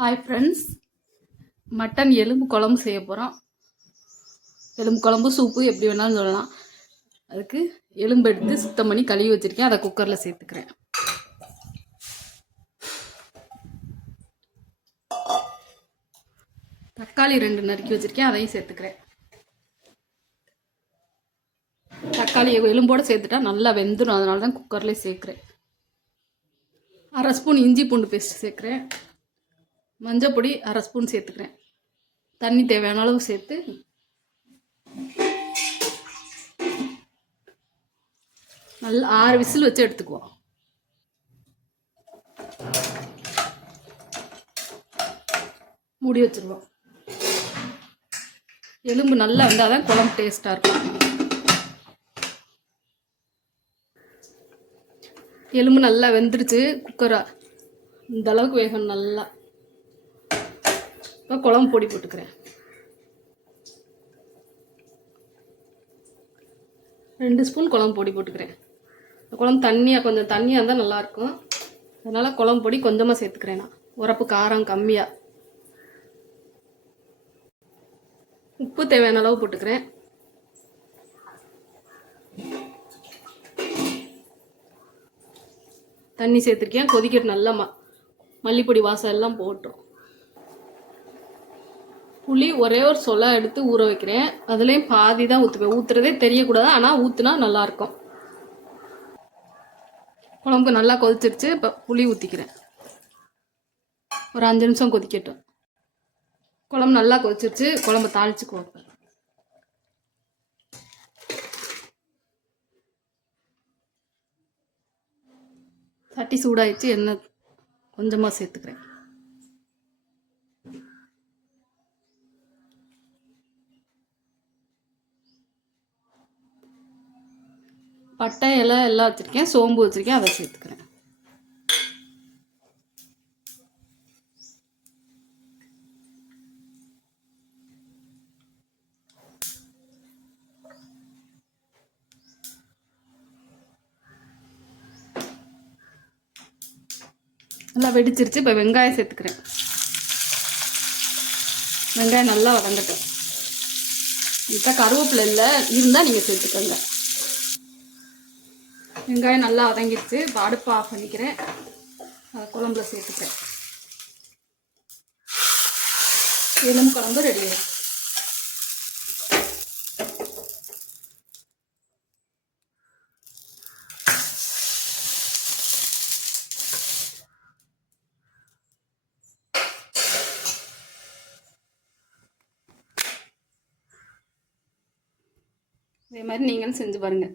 Hi friends mutton எலும்பு குழம்பு செய்ய போகிறோம் எலும்பு குழம்பு சூப்பு எப்படி வேணாலும் சொல்லலாம். அதுக்கு எலும்பு எடுத்து சுத்தம் பண்ணி கழுவி வச்சுருக்கேன். அதை குக்கரில் சேர்த்துக்கிறேன். தக்காளி ரெண்டு நறுக்கி வச்சுருக்கேன். அதையும் சேர்த்துக்கிறேன். தக்காளி எலும்போடு சேர்த்துட்டா நல்லா வெந்துடும் அதனால தான் குக்கர்லேயே சேர்க்குறேன். அரை ஸ்பூன் இஞ்சி பூண்டு பேஸ்ட் சேர்க்குறேன். மஞ்சள் பொடி அரை ஸ்பூன் சேர்த்துக்கிறேன். தண்ணி தேவையான அளவு சேர்த்து. நல்லா ஆறு விசில் வச்சு எடுத்துக்குவோம். மூடி வச்சிருவோம். எலும்பு நல்லா வந்தால் தான் குழம்பு டேஸ்ட்டாக இருக்கும். எலும்பு நல்லா வெந்துருச்சு. குக்கராக இந்த அளவுக்கு வேகணும் நல்லா. இப்போ குழம்பு பொடி போட்டுக்கிறேன். ரெண்டு ஸ்பூன் குழம்பு பொடி போட்டுக்கிறேன். குழம்பு தண்ணியாக கொஞ்சம் தண்ணியாக இருந்தால் நல்லாயிருக்கும் அதனால் குழம்பு பொடி கொஞ்சமாக சேர்த்துக்கிறேன் நான். உரப்பு காரம் கம்மியாக உப்பு தேவையான அளவு போட்டுக்கிறேன். தண்ணி சேர்த்துருக்கேன். கொதிக்கட்டு நல்லா ம மல்லிப்பொடி வாசம் எல்லாம் போட்டோம். புளி ஒரே ஒரு சொலை எடுத்து ஊற வைக்கிறேன். அதுலேயும் பாதி தான் ஊற்றுவேன் ஊற்றுறதே தெரியக்கூடாது. ஆனால் ஊற்றுனா நல்லாயிருக்கும் குழம்புக்கு நல்லா கொதிச்சிருச்சு. இப்போ புளி ஊற்றிக்கிறேன் ஒரு அஞ்சு நிமிஷம் கொதிக்கட்டும். குழம்பு நல்லா கொதிச்சிருச்சு. குழம்பு தாளிச்சுக்குவோம். இப்ப. சட்டி சூடாயிடுச்சு. எண்ணெய் கொஞ்சமாக சேர்த்துக்கிறேன். பட்டை இலை எல்லாம் வச்சுருக்கேன் சோம்பு வச்சுருக்கேன் அதை சேர்த்துக்கிறேன். நல்லா வெடிச்சிருச்சு இப்போ வெங்காயம் சேர்த்துக்கிறேன். வெங்காயம் நல்லா வதங்கட்டும். இப்போ கருவேப்பிலை இல்லை இருந்தால் நீங்கள் சேர்த்துக்கோங்க. வெங்காயம் நல்லா வதங்கிடுச்சு இப்போ அடுப்பு ஆஃப் பண்ணிக்கிறேன். அதை குழம்புல சேர்த்துக்கிறேன் எலும் குழம்பு ரெடி ஆயிடுச்சு. இதே மாதிரி நீங்களும் செஞ்சு பாருங்கள்